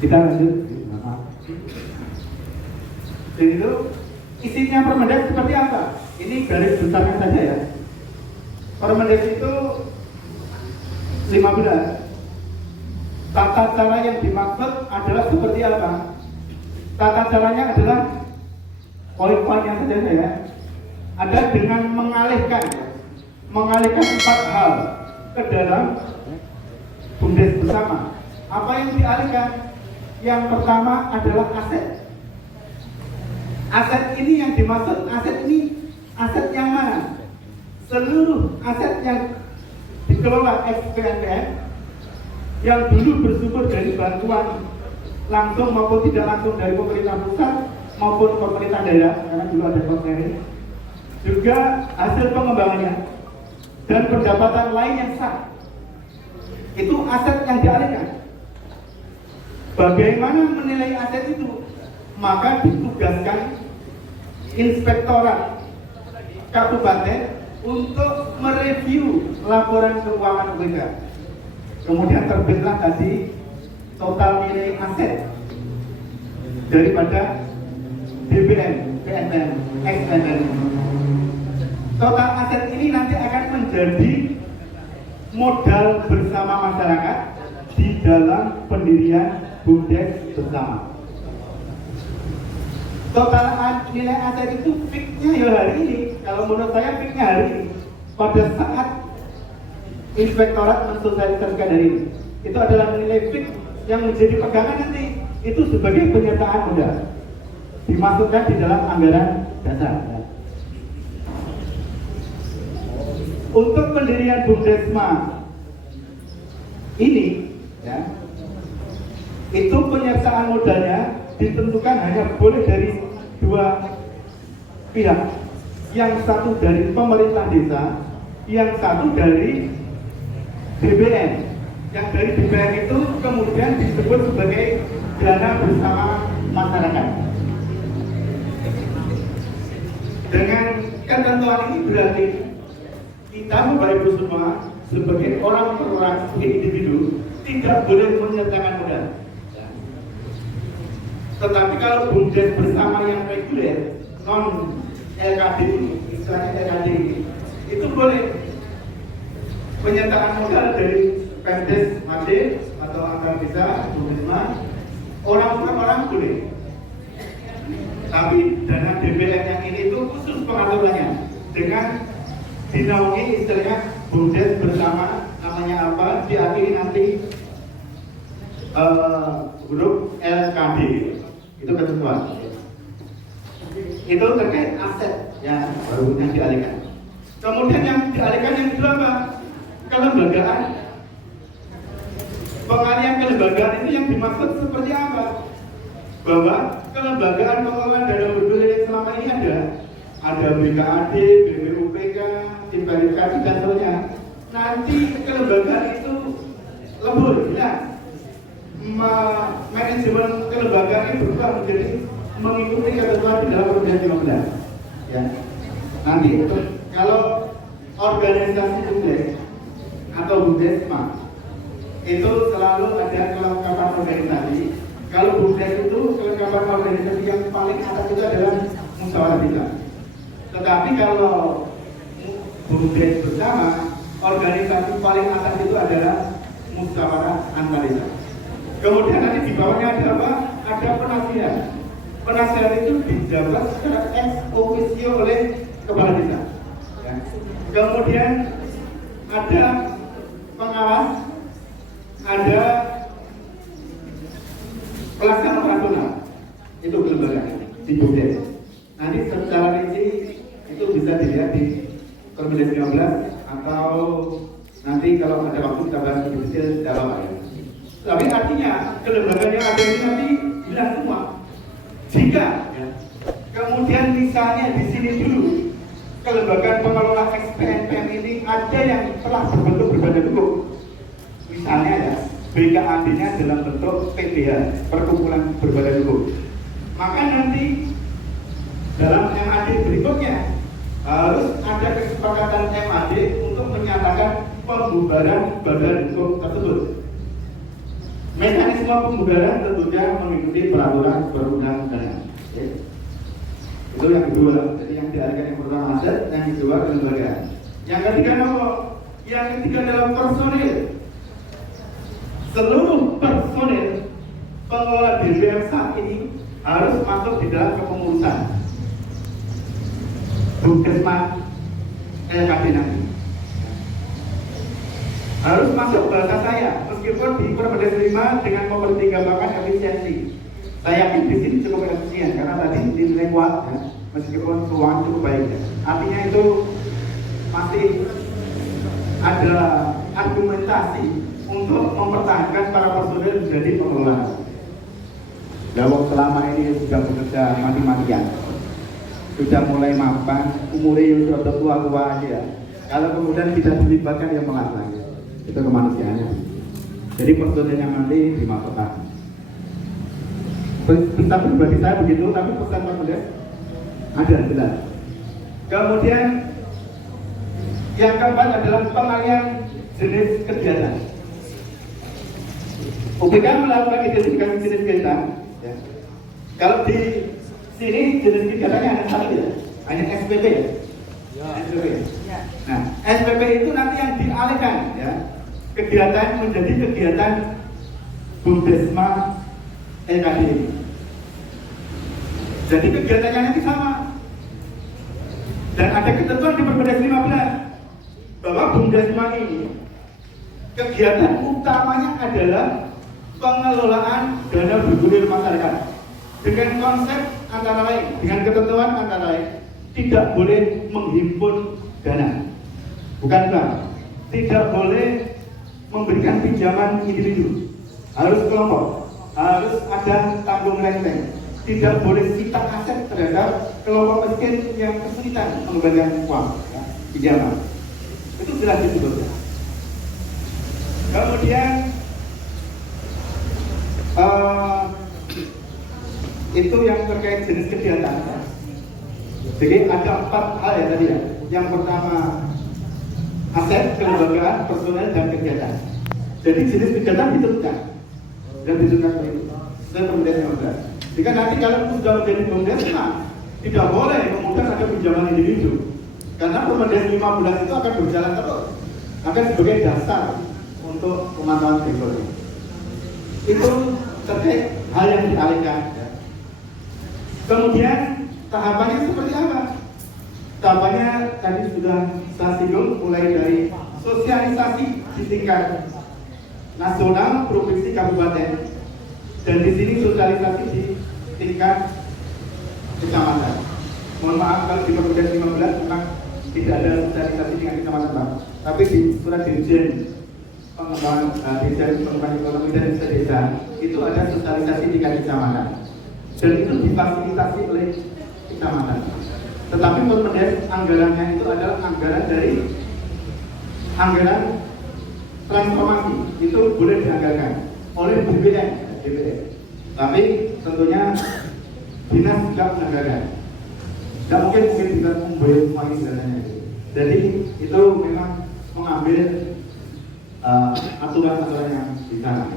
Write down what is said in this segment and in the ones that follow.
Kita lanjut. Jadi itu isinya Permendes seperti apa? Ini garis besarnya saja ya. Permendes itu 15. Tata cara yang dimaksud adalah seperti apa? Tata caranya adalah poin-poinnya saja ya. Ada dengan mengalihkan 4 hal ke dalam Bumdes bersama. Apa yang dialihkan? Yang pertama adalah aset. Aset ini yang dimaksud, aset ini aset yang mana? Seluruh aset yang dikelola ex-BNPM yang dulu bersumber dari bantuan langsung maupun tidak langsung dari pemerintah pusat maupun pemerintah daerah, karena dulu ada Korsneri, juga hasil pengembangannya dan pendapatan lain yang sah, itu aset yang dialihkan. Bagaimana menilai aset itu? Maka ditugaskan Inspektorat Kabupaten untuk mereview laporan keuangan OPK. Kemudian terbitlah tadi total nilai aset daripada BBM, PNM, XNN. Total aset ini nanti akan menjadi modal bersama masyarakat di dalam pendirian Bumdes bersama. Total nilai aset itu fix-nya ya hari ini. Kalau menurut saya fix-nya hari ini. Pada saat Inspektorat mensosialisasikan hari ini, itu adalah nilai fix yang menjadi pegangan nanti. Itu sebagai penyertaan modal, dimasukkan di dalam anggaran dasar. Untuk pendirian Bumdesma ini, ya, itu penyertaan modalnya ditentukan hanya boleh dari 2 pihak. Yang satu dari pemerintah desa, yang satu dari BBM. Yang dari BBM itu kemudian disebut sebagai dana bersama masyarakat. Dengan ketentuan ini berarti kita Bapak Ibu semua sebagai orang per orang, sebagai individu tidak boleh menyertakan modal. Tetapi kalau Bumdes bersama yang reguler, non LKD ini, istilahnya LKD ini, itu boleh penyertaan modal dari Pemdes Made atau Anggaran Desa, Bumdesma, orang per orang boleh. Tapi dana DBM yang ini itu khusus pengaturannya dengan dinaungi istilahnya Bumdes bersama, namanya apa, diakhiri nanti grup LKD. Itu ketentuan. Itu terkait aset yang baru yang dialihkan. Kemudian yang dialihkan yang kedua apa? Kelembagaan. Pengalihan kelembagaan itu yang dimaksud seperti apa? Bahwa kelembagaan pengelolaan dana bergulir yang selama ini ada BKAD, BPUPK, tim verifikasi dan sebagainya. Nanti kelembagaan itu lebur, ya. Manajemen kelembagaan ini berubah menjadi mengikuti ketentuan di dalam Permendes 15. Ya. Nanti kalau organisasi Bumdes atau Bumdesma itu selalu ada kelengkapan organisasi. Kalau Bumdes itu kelengkapan organisasi yang paling atas itu adalah musyawarah desa. Tetapi kalau Bumdes bersama, organisasi paling atas itu adalah musyawarah antar desa. Kemudian nanti di bawahnya ada apa? Ada penasihat. Penasihat itu dijabat secara ex officio oleh kepala desa. Ya. Kemudian ada pengawas, ada pelaksana operasional. Itu kelembagaan di Bumdes. Nanti secara rinci itu bisa dilihat di Permendes 15 atau nanti kalau ada waktu kita bahas lebih detail dalam apa ya. Tapi artinya kelembagaan yang ada ini nanti hilang semua. Jika ya, kemudian misalnya di sini dulu kelembagaan pengelola XPNPM ini ada yang telah berbentuk berbadan hukum, misalnya ya BKAD-nya dalam bentuk PBH, perkumpulan berbadan hukum, maka nanti dalam MAD berikutnya harus ada kesepakatan MAD untuk menyatakan pembubaran badan hukum tersebut. Mekanisme pembubaran tentunya mengikuti peraturan perundang-undangan. Itu yang kedua. Jadi yang dialihkan yang pertama aset, yang kedua kelembagaan. Yang ketiga apa? Yang ketiga adalah personil. Seluruh personil pengelola BBM saat ini harus masuk di dalam kepengurusan Puskesmas LKD nanti. Harus masuk bahasa saya, meskipun di Permendes 5 dengan mempertimbangkan efisiensi. Saya yakin di sini cukup efisien karena tadi dinilai kuat, ya, meskipun keuangan cukup baik. Ya. Artinya itu masih ada argumentasi untuk mempertahankan para personel menjadi pengelola. Kalau selama ini sudah bekerja mati-matian, sudah mulai mapan, umurnya sudah tua-tua aja. Kalau kemudian tidak dilibatkan yang mengalah, itu kemanusiaannya. Jadi personelnya nanti dimasukkan. Kita pribadi saya begitu, tapi pesan Permendes ada jelas. Kemudian yang keempat adalah pengalihan jenis kegiatan. OBK melakukan identifikasi jenis kegiatan. Ya. Kalau di sini jenis kegiatannya hanya satu ya, hanya SPP. Ya. SPP. Ya. Nah, SPP itu nanti yang dialihkan ya. Kegiatan menjadi kegiatan Bumdesma LKD. Jadi kegiatannya nanti sama. Dan ada ketentuan di Permendes 15 bahwa Bumdesma ini kegiatan utamanya adalah pengelolaan dana bergulir masyarakat dengan konsep antara lain, dengan ketentuan antara lain tidak boleh menghimpun dana, bukan bank, tidak boleh memberikan pinjaman individu, harus kelompok, harus ada tanggung renteng, tidak boleh sita aset terhadap kelompok miskin yang kesulitan mengembalikan uang, ya, pinjaman. Itu jelas disebutkan. Kemudian itu yang terkait jenis kegiatan. Jadi ada 4 hal ya tadi ya. Yang pertama aset, kelembagaan, personel, dan kegiatan. Jadi jenis kegiatan ditentukan dan ditentukan itu. Saya Permendes 15. Jika nanti kalau sudah menjadi Bumdes, tidak boleh kemudian ada pinjaman individu. Karena Permendes 15 itu akan berjalan terus, akan sebagai dasar untuk pemantauan berikutnya. Itu terkait hal yang dialihkan. Kemudian tahapannya seperti apa? Tahapannya tadi sudah saya singgung, mulai dari sosialisasi di tingkat nasional, provinsi, kabupaten, dan di sini sosialisasi di tingkat kecamatan. Mohon maaf kalau di Permendes 15 memang tidak ada sosialisasi tingkat kecamatan, Pak. Tapi di surat dirjen pengembangan desa, pengembangan ekonomi dan desa itu ada sosialisasi tingkat kecamatan, dan itu difasilitasi oleh kecamatan. Tetapi Permendes anggarannya itu adalah anggaran dari anggaran transformasi, itu boleh dianggarkan oleh BPN. Tapi tentunya dinas juga menanggakan. Tidak mungkin bisa membayar semua dananya. Jadi itu memang mengambil aturan-aturan yang di sana.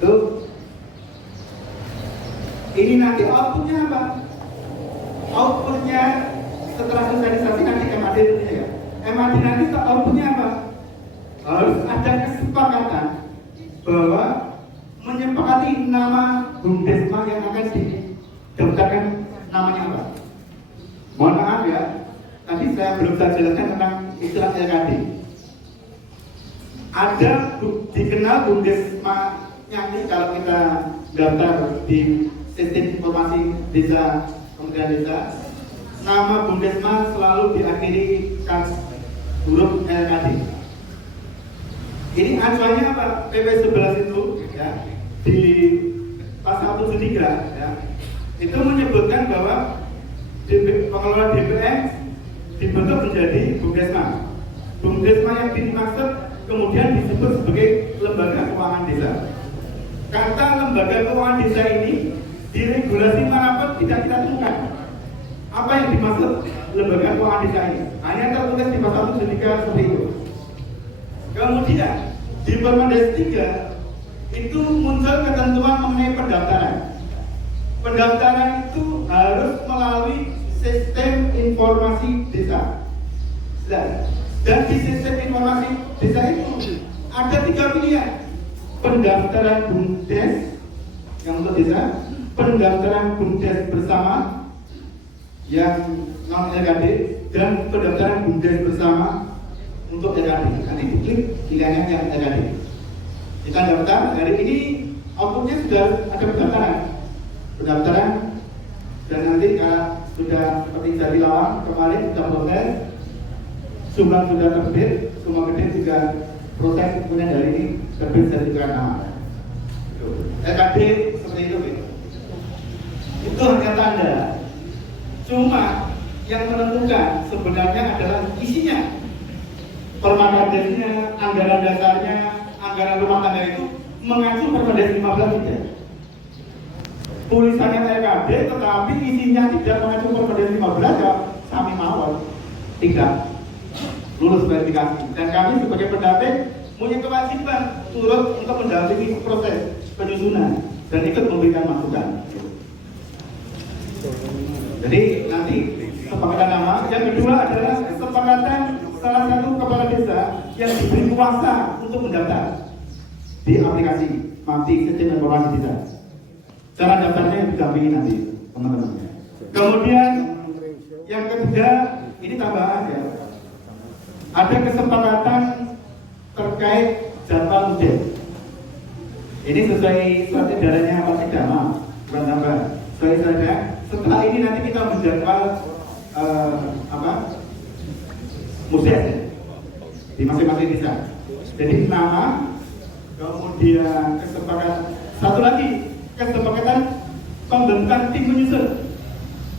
Itu ini nanti outputnya apa? Outputnya setelah sosialisasi nanti MAD ya. MAD nanti outputnya apa? Harus ada kesepakatan bahwa menyepakati nama Bumdesma yang akan didaftarkan namanya apa. Mohon maaf ya, tadi saya belum saya jelaskan tentang istilah LKD. Ada dikenal Bumdesma nanti kalau kita daftar di sistem informasi desa Kementerian Desa, nama Bumdesma selalu diakhiri huruf LKD. Ini acuannya apa? PP 11 itu ya, di pasal 73 ya, itu menyebutkan bahwa pengelola DPM dibentuk menjadi Bumdesma. Bumdesma yang dimaksud kemudian disebut sebagai lembaga keuangan desa. Kata lembaga keuangan desa ini di regulasi manapun tidak kita temukan. Apa yang dimaksud lembaga keuangan desa ini? Hanya tertulis di pasal 73 seperti itu. Kemudian di Permendes 3 itu muncul ketentuan mengenai pendaftaran. Pendaftaran itu harus melalui sistem informasi desa. Dan di sistem informasi desa itu ada 3 pilihan: pendaftaran BUMDes yang untuk desa, pendaftaran BUMDes bersama yang non LKD, dan pendaftaran BUMDes bersama untuk LKD. Nanti diklik pilihannya yang LKD. Kita daftar. Hari ini outputnya sudah ada pendaftaran, dan nanti kalau sudah seperti dari Lawang kemarin sudah proses, Subang sudah terbit, Sumang Gede juga proses, kemudian hari ini terbit sertifikat nama. LKD seperti itu, gitu. Itu hanya tanda. Cuma yang menentukan sebenarnya adalah isinya, permakadesnya, anggaran dasarnya, anggaran rumah tangga itu mengacu Permendes 15 tidak. Tulisannya LKD tetapi isinya tidak mengacu Permendes 15, ya kami mawon tidak lulus verifikasi. Dan kami sebagai pendamping punya kewajiban turut untuk mendampingi proses penyusunan dan ikut memberikan masukan. Jadi nanti kesepakatan nama. Yang kedua adalah kesepakatan salah satu kepala desa yang diberi kuasa untuk mendaftar di aplikasi MAPI sistem informasi desa. Cara daftarnya yang didampingi nanti teman-teman. Kemudian yang ketiga, ini tambahan ya, ada kesepakatan terkait jadwal ujian. Ini sesuai surat edarannya Pak Sekdama, bukan tambah. Setelah ini nanti kita menjadwal muses di masing-masing desa. Jadi nama, kemudian kesepakatan, satu lagi kesepakatan pembentukan tim penyusun.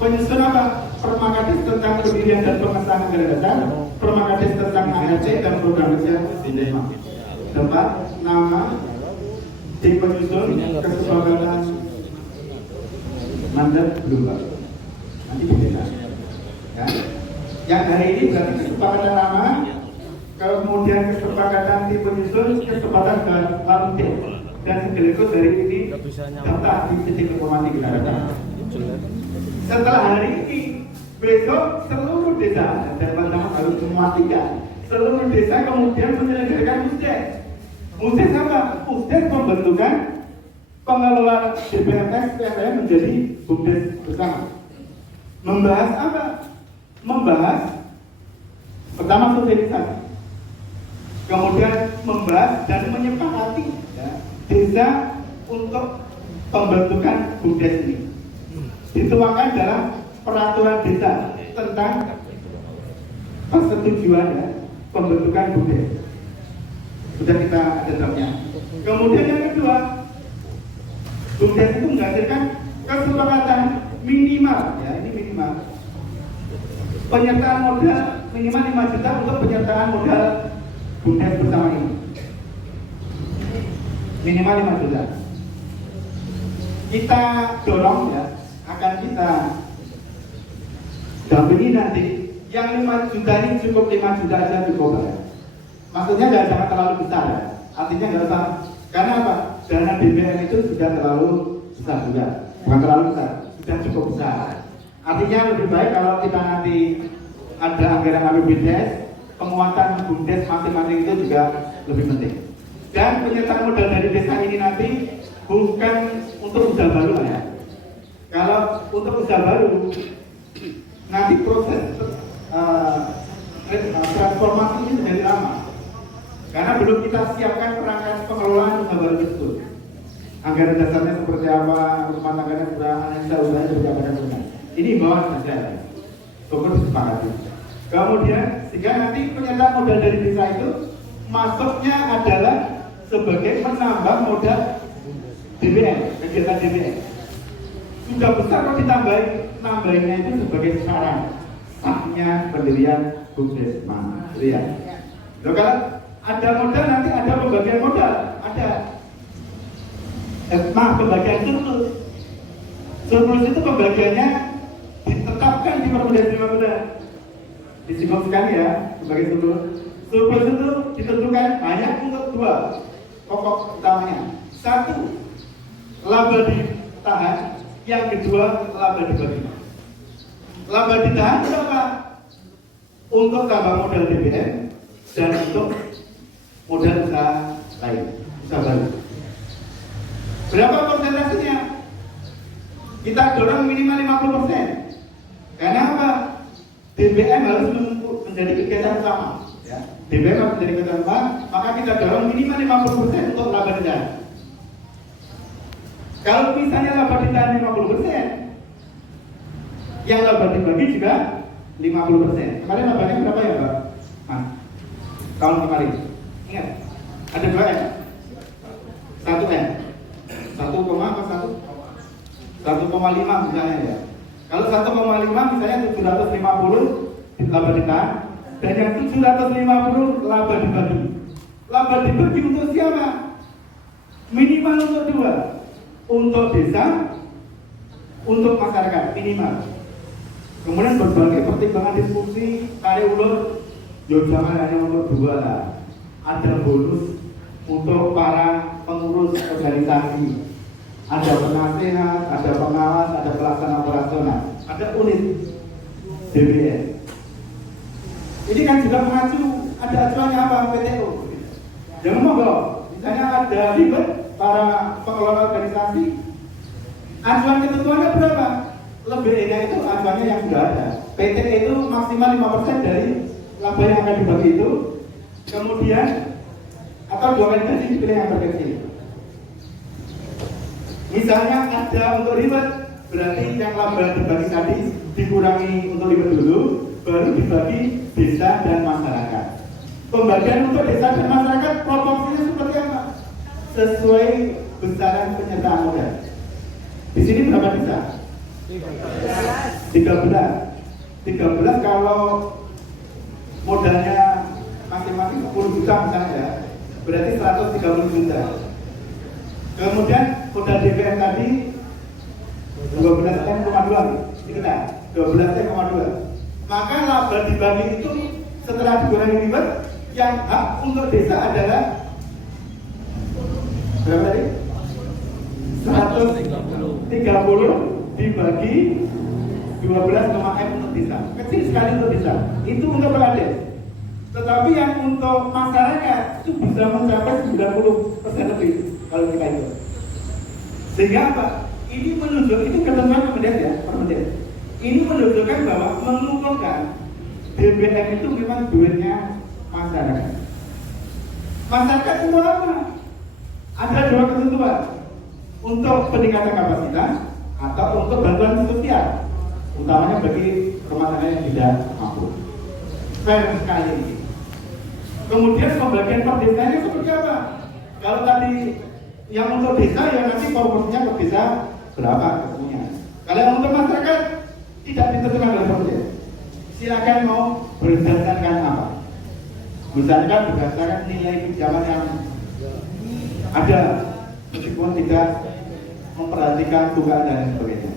Penyusun apa? Permakades tentang pendirian dan pengesahan anggaran dasar, Permakades tentang ARC dan program kerja Sinema. Tempat, nama, tim penyusun, kesepakatan mandat belum Pak. Nanti bisa. Ya. Yang hari ini berarti kesepakatan nama, kemudian kesepakatan tim penyusun, kesepakatan dan lalu dan sekaligus dari ini daftar di sistem informasi kita data. Setelah hari ini, besok seluruh desa, dan teman-teman harus semua 3, seluruh desa kemudian menyelenggarakan musdes. Musdes apa? Musdes pembentukan pengelola DPMS PSDM menjadi BUMDes bersama. Membahas apa? Membahas pertama sosialisasi, kemudian membahas dan menyepakati ya, desa untuk pembentukan BUMDes ini. Dituangkan dalam peraturan desa tentang persetujuan ya, pembentukan BUMDes. Sudah kita ada draftnya. Kemudian yang kedua, BUMDes itu menghasilkan kesepakatan minimal, ya ini minimal, penyertaan modal minimal 5 juta untuk penyertaan modal BUMDes bersama ini. Minimal 5 juta. Kita dorong ya, akan kita dampingi nanti. Yang 5 juta ini cukup 5 juta aja cukup ya. Maksudnya jangan terlalu besar ya. Artinya nggak usah, karena apa? Dana BBM itu sudah terlalu besar juga, bukan terlalu besar, sudah cukup besar. Artinya lebih baik kalau kita nanti ada anggaran APBDes, penguatan BUMDes masing-masing itu juga lebih penting. Dan penyertaan modal dari desa ini nanti bukan untuk usaha baru ya. Kalau untuk usaha baru, nanti proses transformasi ini menjadi lama. Karena belum kita siapkan perangkat pengelolaan usaha baru tersebut. Anggaran dasarnya seperti apa, rumah tangganya sudah, analisa usahanya seperti apa dan sebagainya. Ini bawah saja, cukup disepakati. Kemudian, sehingga nanti penyertaan modal dari desa itu masuknya adalah sebagai penambah modal DBM, kegiatan DBM. Sudah besar kalau nambahinnya itu sebagai syarat sahnya pendirian BUMDes. Ya. Kalau ada modal nanti ada pembagian modal, ada pembagian surplus. Surplus itu pembagiannya ditetapkan di Permendes 15. Disinggung sekali ya sebagai surplus. Surplus itu ditentukan hanya untuk 2 pokok utamanya. Satu, laba ditahan. Yang kedua, laba dibagi. Laba ditahan berapa? Untuk tambah modal BBM dan untuk modal usaha lain, usaha baru. Berapa persentasenya? Kita dorong minimal 50%. Karena apa? BBM harus menjadi kegiatan utama. Ya. BBM harus menjadi kegiatan utama, maka kita dorong minimal 50% untuk laba ditahan. Kalau misalnya laba ditahan 50%, yang laba dibagi juga 50%. Kemarin labanya berapa ya, Mbak? Tahun kemarin. Ingat, ada 2 M. 1 M. 1,5 misalnya ya. Kalau 1,5 misalnya 750 laba ditahan, dan yang 750 laba dibagi. Laba dibagi untuk siapa? Minimal untuk 2. Untuk desa, untuk masyarakat minimal. Kemudian berbagai pertimbangan diskusi, tarik ulur, jangan hanya untuk 2 lah. Ada bonus untuk para pengurus organisasi, ada penasehat, ada pengawas, ada pelaksana operasional, ada unit DBN. Ini kan juga mengacu, ada acuannya apa? PTO. Jangan monggo, misalnya ada ribet para pengelola organisasi, acuan ketentuannya berapa? Lebih enak itu acuannya yang sudah ada. PT itu maksimal 5% dari laba yang akan dibagi itu. Kemudian atau 2 kali gaji dipilih yang terkecil. Misalnya ada untuk ribet, berarti yang laba dibagi tadi dikurangi untuk ribet dulu, baru dibagi desa dan masyarakat. Pembagian untuk desa dan masyarakat proporsinya seperti apa? Sesuai besaran penyertaan modal. Di sini berapa desa? 13 kalau modalnya masing-masing 10 juta misalnya, berarti 130 juta. Kemudian modal DPR tadi 12,2 kita 12,2. Maka laba dibagi itu setelah dikurangi ribet, yang hak untuk desa adalah berapa tadi? 130 dibagi 12,M untuk desa. Kecil sekali untuk desa. Itu untuk pelades. Tetapi yang untuk masyarakat itu bisa mencapai 90% lebih kalau kita itu. Sehingga apa? Ini menunjukkan, itu ketentuan kemudian ya, Permendes. Ini menunjukkan bahwa mengumpulkan BBM itu memang duitnya masyarakat. Masyarakat itu apa? Ada 2 ketentuan, untuk peningkatan kapasitas atau untuk bantuan sosial, utamanya bagi rumah tangga yang tidak mampu. Fair sekali ini. Kemudian pembagian per desanya seperti apa? Kalau tadi yang untuk desa ya nanti proporsinya per desa berapa ketemunya. Kalau yang untuk masyarakat tidak ditentukan oleh Permendes. Silakan mau berdasarkan apa? Misalkan berdasarkan nilai pinjaman yang ada, meskipun tidak memperhatikan bukaan dan sebagainya.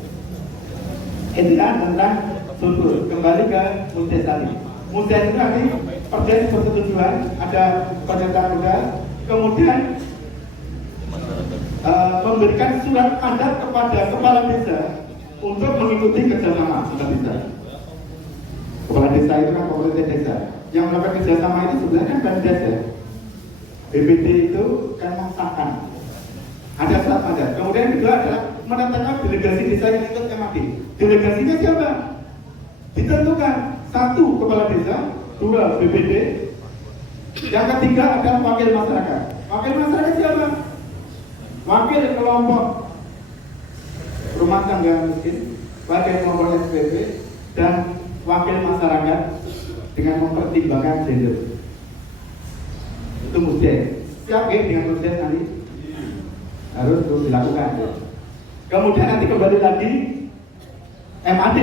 Itu kan tentang struktur. Kembali ke Musdes tadi. Musdes itu nanti Perdes persetujuan, ada pernyataan modal, kemudian memberikan surat mandat kepada kepala desa untuk mengikuti kerjasama sudah bisa. Kepala desa itu kan pemerintah desa. Yang melakukan kerjasama itu sebenarnya kan Perdes ya. BPD itu kan mengesahkan. Ada surat mandat. Kemudian kedua adalah menetapkan delegasi desa yang ikut MAD. Delegasinya siapa? Ditentukan 1 kepala desa, 2 BPD. Yang ketiga adalah wakil masyarakat. Wakil masyarakat siapa? Wakil kelompok rumah tangga miskin, wakil kelompok SPP, dan wakil masyarakat dengan mempertimbangkan gender. Itu Musdes. Siap ya dengan Musdes nanti harus terus dilakukan. Kemudian nanti kembali lagi MAD.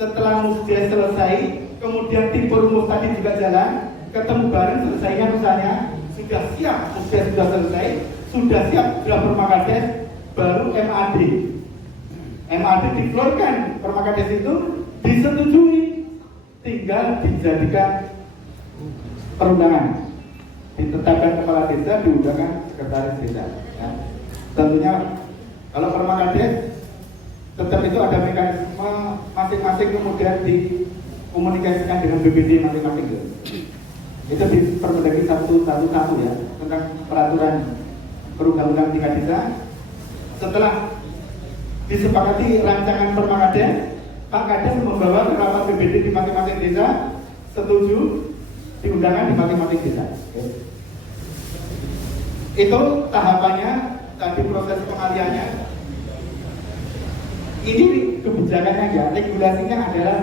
Setelah Musdes selesai, kemudian tim perumus tadi juga jalan, ketemu bareng selesainya misalnya sudah siap, Musdes sudah selesai, sudah siap sudah permakades, baru MAD. MAD dikeluarkan, permakades itu disetujui, tinggal dijadikan perundangan, ditetapkan kepala desa, diundangkan sekretaris desa. Ya. tentunya kalau Permakades tetap itu ada mekanisme masing-masing, kemudian dikomunikasikan dengan BPD masing-masing. Itu di Permendagri 111 ya, tentang peraturan perundang-undangan tingkat desa. Setelah disepakati rancangan Permakades, Pak Kades membawa ke rapat BPD di masing-masing desa, setuju diundangkan di masing-masing desa. Itu tahapannya, tadi proses pengaliannya. Ini kebijakannya ya, regulasinya adalah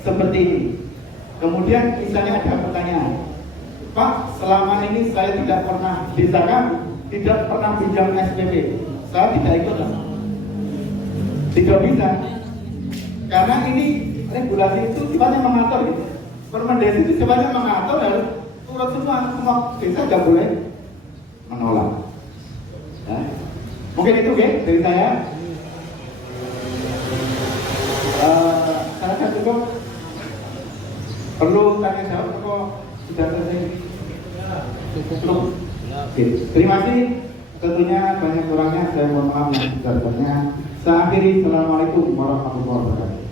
seperti ini. Kemudian misalnya ada pertanyaan, Pak, selama ini saya tidak pernah desakan, tidak pernah pinjam SPP, saya tidak ikut. Tidak bisa, karena ini regulasi itu sifatnya mengatur gitu. Permendagri itu sifatnya mengatur, harus turut semua desa tidak boleh menolak. Ya. Mungkin itu dari saya. Saya rasa cukup. Perlu tanya jawab kok sudah selesai? Cukup. Terima kasih. Tentunya banyak kurangnya saya mohon maaf yang sebesar-besarnya. Saya akhiri. Assalamualaikum warahmatullahi wabarakatuh.